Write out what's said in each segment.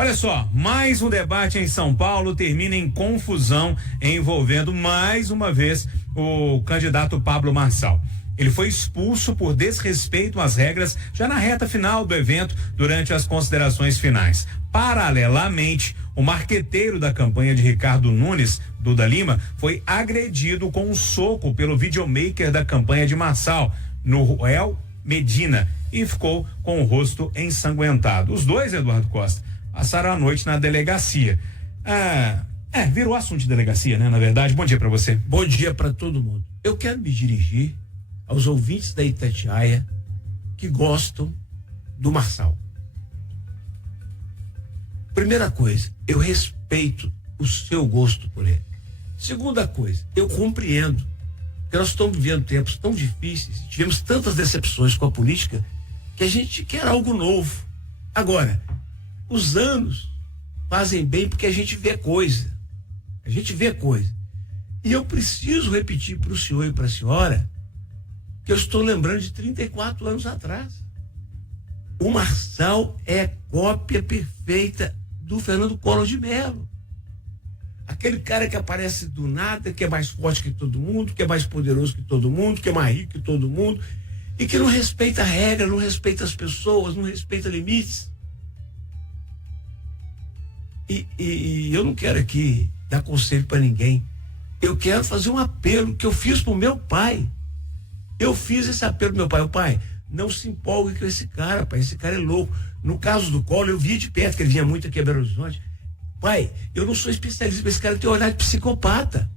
Olha só, mais um debate em São Paulo termina em confusão envolvendo mais uma vez o candidato Pablo Marçal. Ele foi expulso por desrespeito às regras já na reta final do evento, durante as considerações finais. Paralelamente, o marqueteiro da campanha de Ricardo Nunes, Duda Lima, foi agredido com um soco pelo videomaker da campanha de Marçal, Noel Medina, e ficou com o rosto ensanguentado. Os dois, Eduardo Costa, passaram a noite na delegacia. Virou assunto de delegacia, né? Na verdade, bom dia para você. Bom dia para todo mundo. Eu quero me dirigir aos ouvintes da Itatiaia que gostam do Marçal. Primeira coisa, eu respeito o seu gosto por ele. Segunda coisa, eu compreendo que nós estamos vivendo tempos tão difíceis, tivemos tantas decepções com a política, que a gente quer algo novo. Agora, os anos fazem bem porque a gente vê coisa. A gente vê coisa. E eu preciso repetir para o senhor e para a senhora que eu estou lembrando de 34 anos atrás. O Marçal é cópia perfeita do Fernando Collor de Mello. Aquele cara que aparece do nada, que é mais forte que todo mundo, que é mais poderoso que todo mundo, que é mais rico que todo mundo, e que não respeita a regra, não respeita as pessoas, não respeita limites. E eu não quero aqui dar conselho para ninguém. Eu quero fazer um apelo que eu fiz pro meu pai. Eu fiz esse apelo pro meu pai. Pai, não se empolgue com esse cara, pai. Esse cara é louco. No caso do Collor, eu via de perto, que ele vinha muito aqui a Belo Horizonte. Pai, eu não sou especialista, mas esse cara tem um olhar de psicopata.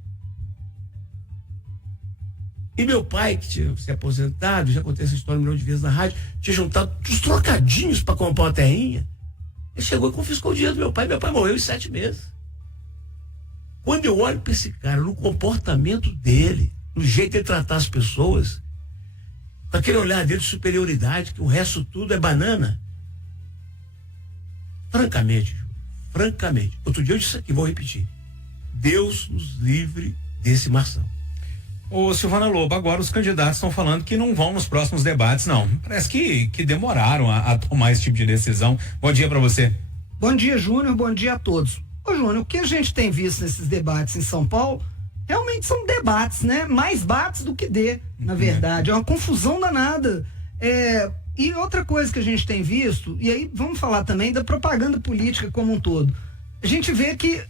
E meu pai, que tinha se aposentado, já contei essa história um milhão de vezes na rádio, tinha juntado uns trocadinhos para comprar uma terrinha. Ele chegou e confiscou o dinheiro do meu pai. Meu pai morreu em 7 meses. Quando eu olho para esse cara, no comportamento dele, no jeito de ele tratar as pessoas, com aquele olhar dele de superioridade, que o resto tudo é banana. Francamente, outro dia eu disse aqui, vou repetir. Deus nos livre desse Marçal. Ô Silvana Lobo, agora os candidatos estão falando que não vão nos próximos debates, não. Parece que demoraram a tomar esse tipo de decisão. Bom dia para você. Bom dia, Júnior, bom dia a todos. Ô Júnior, o que a gente tem visto nesses debates em São Paulo, realmente são debates, né? Mais bates do que na verdade. É uma confusão danada. E outra coisa que a gente tem visto, e aí vamos falar também da propaganda política como um todo. A gente vê que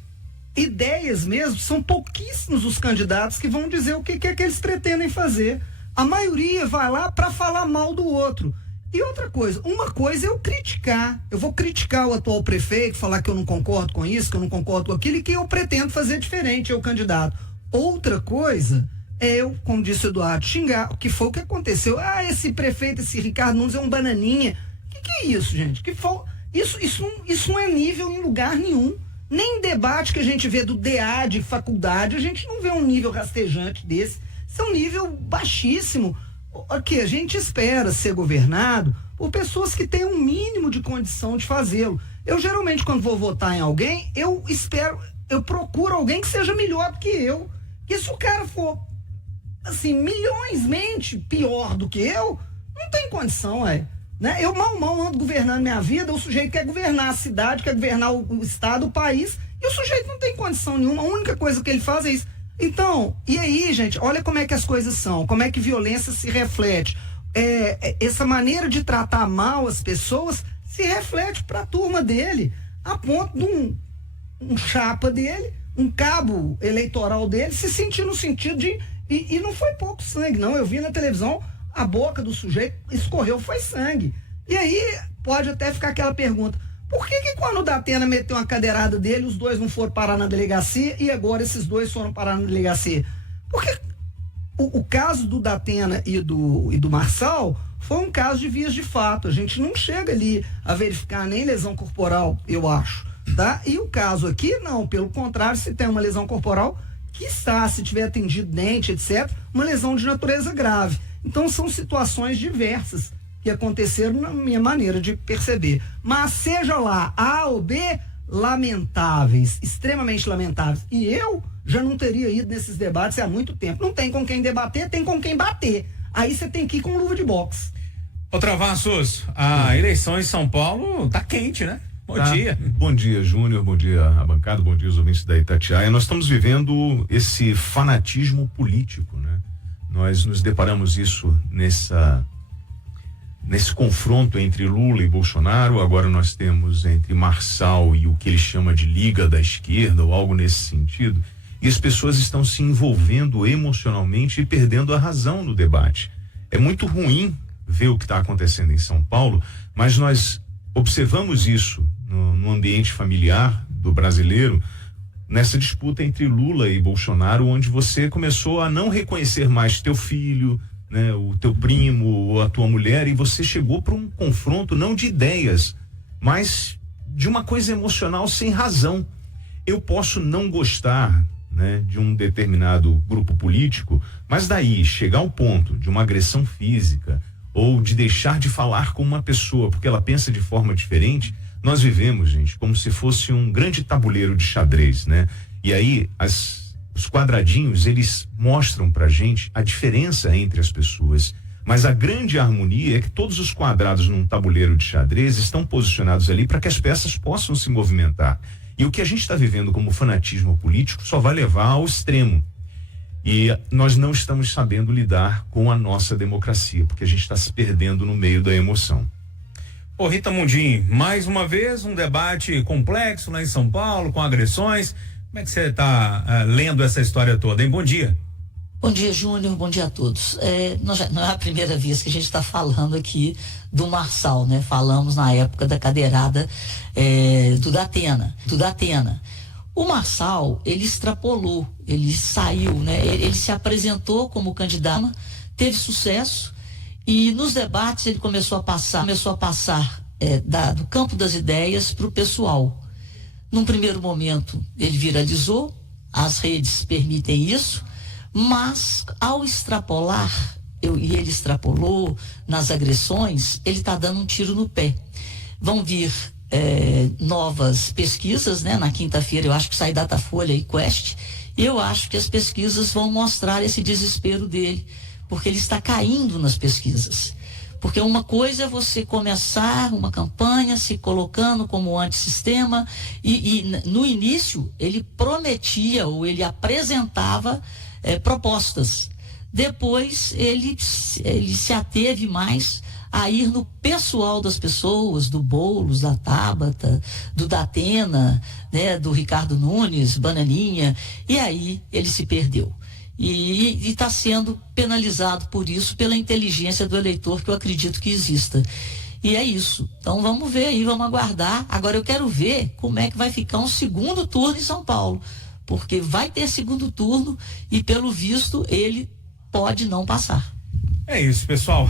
ideias mesmo, são pouquíssimos os candidatos que vão dizer o que é que eles pretendem fazer. A maioria vai lá para falar mal do outro. E outra coisa, uma coisa é eu criticar. Eu vou criticar o atual prefeito, falar que eu não concordo com isso, que eu não concordo com aquilo e que eu pretendo fazer diferente, o candidato. Outra coisa é eu, como disse o Eduardo, xingar, que foi o que aconteceu. Esse prefeito, esse Ricardo Nunes é um bananinha. Que é isso, gente? Isso não é nível em lugar nenhum. Nem em debate que a gente vê do DA de faculdade, a gente não vê um nível rastejante desse. Isso é um nível baixíssimo. Aqui, a gente espera ser governado por pessoas que têm um mínimo de condição de fazê-lo. Eu, geralmente, quando vou votar em alguém, eu procuro alguém que seja melhor do que eu. Porque se o cara for, assim, milhõesmente pior do que eu, não tem condição, né? Eu mal ando governando minha vida, o sujeito quer governar a cidade, quer governar o estado, o país, e o sujeito não tem condição nenhuma, a única coisa que ele faz é isso. Então, e aí, gente, olha como é que as coisas são, como é que violência se reflete. Essa maneira de tratar mal as pessoas se reflete para a turma dele, a ponto de um chapa dele, um cabo eleitoral dele, se sentir no sentido de... E não foi pouco sangue, não. Eu vi na televisão, a boca do sujeito escorreu, foi sangue. E aí pode até ficar aquela pergunta: por que quando o Datena meteu uma cadeirada dele, os dois não foram parar na delegacia e agora esses dois foram parar na delegacia? Porque o caso do Datena e do Marçal foi um caso de vias de fato. A gente não chega ali a verificar nem lesão corporal, eu acho, tá? E o caso aqui, não. Pelo contrário, se tem uma lesão corporal, quiçá, se tiver atendido dente, etc., uma lesão de natureza grave. Então são situações diversas que aconteceram na minha maneira de perceber. Mas seja lá A ou B, lamentáveis, extremamente lamentáveis. E eu já não teria ido nesses debates há muito tempo. Não tem com quem debater, tem com quem bater. Aí você tem que ir com luva de boxe. Ô Travassos, a eleição em São Paulo tá quente, né? Bom dia. Bom dia, Júnior, bom dia a bancada, bom dia os ouvintes da Itatiaia. Nós estamos vivendo esse fanatismo político, né? Nós nos deparamos isso nesse confronto entre Lula e Bolsonaro. Agora nós temos entre Marçal e o que ele chama de Liga da Esquerda ou algo nesse sentido. E as pessoas estão se envolvendo emocionalmente e perdendo a razão no debate. É muito ruim ver o que está acontecendo em São Paulo, mas nós observamos isso no ambiente familiar do brasileiro, nessa disputa entre Lula e Bolsonaro, onde você começou a não reconhecer mais teu filho, né, o teu primo ou a tua mulher, e você chegou para um confronto não de ideias, mas de uma coisa emocional sem razão. Eu posso não gostar, né, de um determinado grupo político, mas daí chegar ao ponto de uma agressão física ou de deixar de falar com uma pessoa porque ela pensa de forma diferente, nós vivemos, gente, como se fosse um grande tabuleiro de xadrez, né? E aí os quadradinhos, eles mostram pra gente a diferença entre as pessoas, mas a grande harmonia é que todos os quadrados num tabuleiro de xadrez estão posicionados ali para que as peças possam se movimentar. E o que a gente está vivendo como fanatismo político só vai levar ao extremo. E nós não estamos sabendo lidar com a nossa democracia, porque a gente está se perdendo no meio da emoção. Ô Rita Mundim, mais uma vez um debate complexo lá em São Paulo, com agressões. Como é que você está lendo essa história toda, hein? Bom dia. Bom dia, Júnior, bom dia a todos. Não é a primeira vez que a gente está falando aqui do Marçal, né? Falamos na época da cadeirada do Datena. O Marçal, ele extrapolou, ele saiu, né? Ele se apresentou como candidato, teve sucesso e nos debates ele começou a passar do campo das ideias para o pessoal. Num primeiro momento ele viralizou, as redes permitem isso, mas ao extrapolar, e ele extrapolou nas agressões, ele está dando um tiro no pé. Vão vir novas pesquisas, né? Na quinta-feira eu acho que sai Datafolha e Quest, e eu acho que as pesquisas vão mostrar esse desespero dele, porque ele está caindo nas pesquisas. Porque uma coisa é você começar uma campanha se colocando como antissistema e no início ele prometia ou ele apresentava propostas. Depois ele se ateve mais a ir no pessoal das pessoas, do Boulos, da Tabata, do Datena, né, do Ricardo Nunes, Bananinha, e aí ele se perdeu. E está sendo penalizado por isso, pela inteligência do eleitor, que eu acredito que exista. E é isso. Então vamos ver aí, vamos aguardar. Agora eu quero ver como é que vai ficar um segundo turno em São Paulo, porque vai ter segundo turno e pelo visto ele pode não passar. É isso, pessoal.